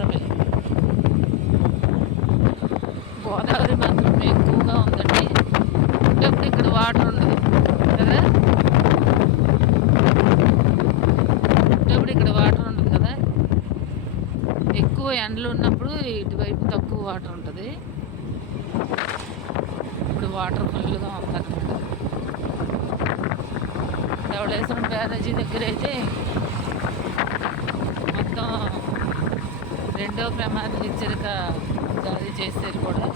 దూరమే. గోదావరి మాత్రం ఎక్కువగా ఉందండి. అంటే ఇక్కడ వాటర్ ఉండదు కదా, ఇక్కడ వాటర్ ఉండదు కదా. ఎక్కువ ఎండలు ఉన్నప్పుడు ఇటువైపు తక్కువ వాటర్ ఉంటుంది. ఇప్పుడు వాటర్ ఫుల్గా ఉందన్నమాట. ధవళేశ్వరం బ్యారేజీ దగ్గర అయితే మొత్తం రెండో ప్రమాద హెచ్చరిక జారీ చేశారు కూడా.